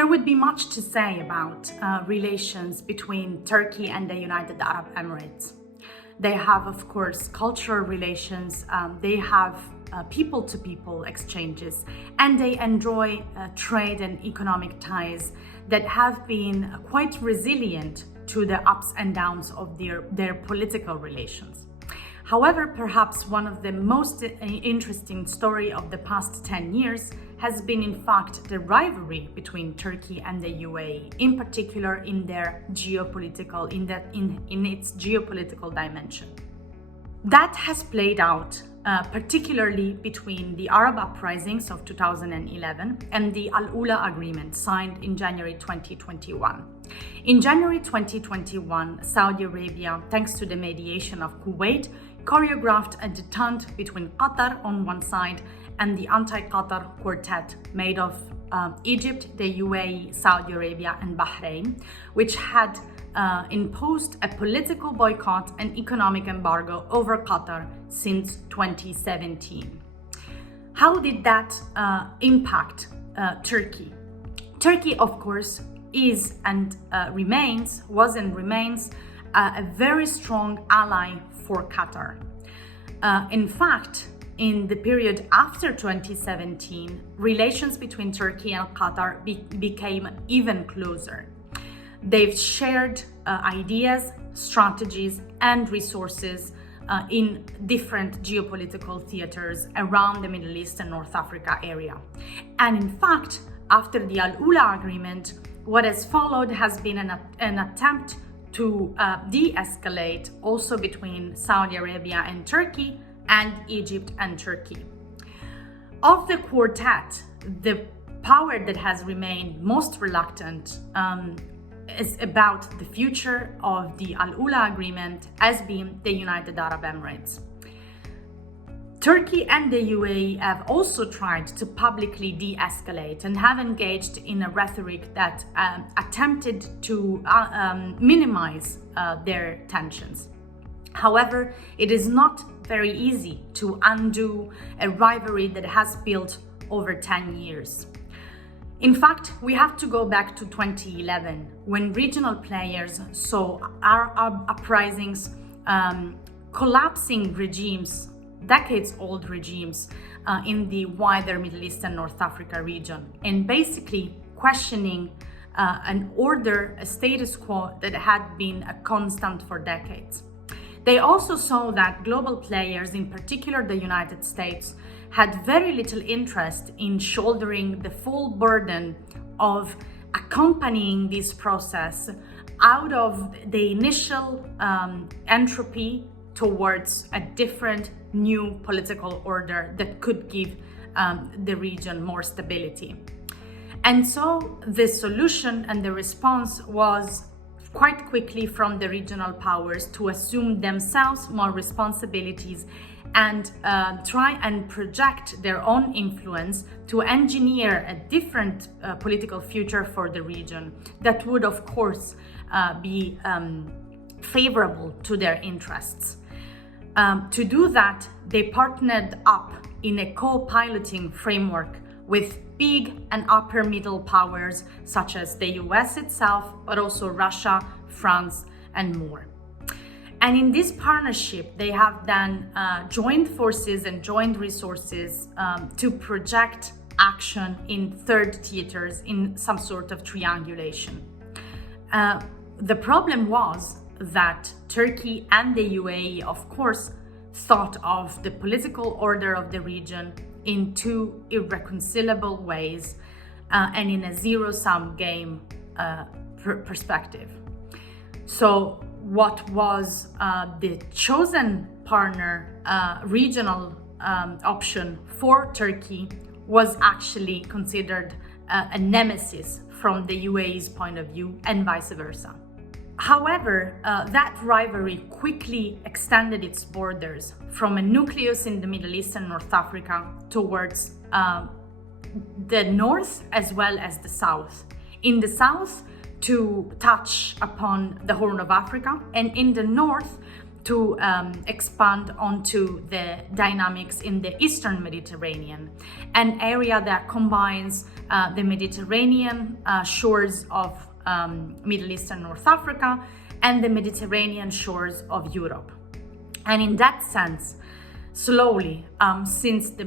There would be much to say about relations between Turkey and the United Arab Emirates. They have, of course, cultural relations, they have people-to-people exchanges, and they enjoy trade and economic ties that have been quite resilient to the ups and downs of their political relations. However, perhaps one of the most interesting story of the past 10 years has been, in fact, the rivalry between Turkey and the UAE, in particular in their geopolitical, in its geopolitical dimension. That has played out particularly between the Arab uprisings of 2011 and the al-Ula agreement signed in January 2021. In January 2021, Saudi Arabia, thanks to the mediation of Kuwait, choreographed a detente between Qatar on one side and the anti-Qatar quartet made of Egypt, the UAE, Saudi Arabia, and Bahrain, which had imposed a political boycott and economic embargo over Qatar since 2017. How did that impact Turkey? Turkey, of course, is and was and remains a very strong ally for Qatar. In fact, in the period after 2017, relations between Turkey and Qatar became even closer. They've shared ideas, strategies, and resources in different geopolitical theaters around the Middle East and North Africa area. And in fact, after the al-Ula agreement, what has followed has been an attempt to de-escalate also between Saudi Arabia and Turkey and Egypt and Turkey. Of the quartet, the power that has remained most reluctant is about the future of the al-Ula agreement has been the United Arab Emirates. Turkey and the UAE have also tried to publicly de-escalate and have engaged in a rhetoric that attempted to minimize their tensions. However, it is not very easy to undo a rivalry that has built over 10 years. In fact, we have to go back to 2011 when regional players saw Arab uprisings, collapsing regimes, decades-old regimes in the wider Middle East and North Africa region, and basically questioning an order, a status quo that had been a constant for decades. They also saw that global players, in particular the United States, had very little interest in shouldering the full burden of accompanying this process out of the initial entropy towards a different new political order that could give the region more stability. And so the solution and the response was quite quickly from the regional powers to assume themselves more responsibilities and try and project their own influence to engineer a different political future for the region that would, of course, be favorable to their interests. To do that, they partnered up in a co-piloting framework with big and upper middle powers such as the US itself, but also Russia, France, and more. And in this partnership, they have then joined forces and joined resources to project action in third theaters in some sort of triangulation. The problem was that Turkey and the UAE, of course, thought of the political order of the region in two irreconcilable ways and in a zero-sum game perspective. So what was the chosen partner regional option for Turkey was actually considered a nemesis from the UAE's point of view and vice versa. However, that rivalry quickly extended its borders from a nucleus in the Middle East and North Africa towards the north as well as the south. In the south, to touch upon the Horn of Africa, and in the north, expand onto the dynamics in the Eastern Mediterranean, an area that combines the Mediterranean shores of Middle East and North Africa and the Mediterranean shores of Europe. And in that sense, slowly, since the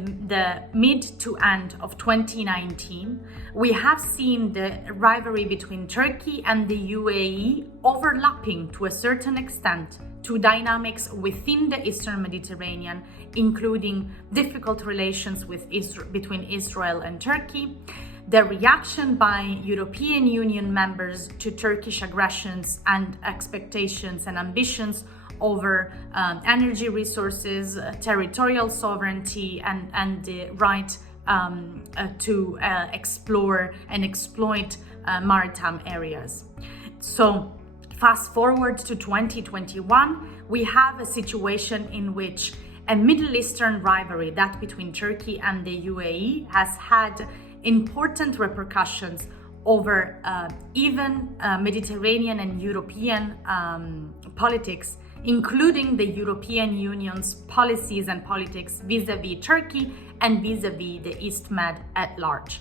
mid to end of 2019, we have seen the rivalry between Turkey and the UAE overlapping to a certain extent to dynamics within the Eastern Mediterranean, including difficult relations between Israel and Turkey, the reaction by European Union members to Turkish aggressions and expectations and ambitions over energy resources, territorial sovereignty, and the right to explore and exploit maritime areas. So fast forward to 2021, we have a situation in which a Middle Eastern rivalry, that between Turkey and the UAE, has had important repercussions over even Mediterranean and European politics, including the European Union's policies and politics vis-à-vis Turkey and vis-à-vis the East Med at large.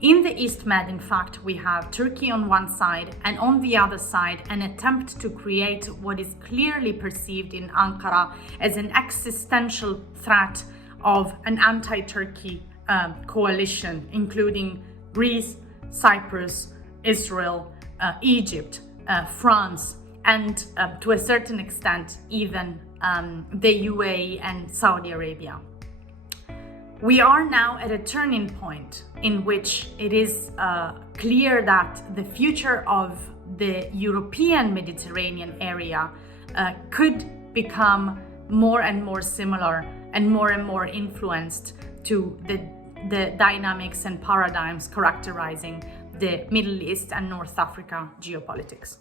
In the East Med, in fact, we have Turkey on one side, and on the other side, an attempt to create what is clearly perceived in Ankara as an existential threat of an anti-Turkey coalition, including Greece, Cyprus, Israel, Egypt, France, and to a certain extent, even the UAE and Saudi Arabia. We are now at a turning point in which it is clear that the future of the European Mediterranean area could become more and more similar and more influenced to the dynamics and paradigms characterizing the Middle East and North Africa geopolitics.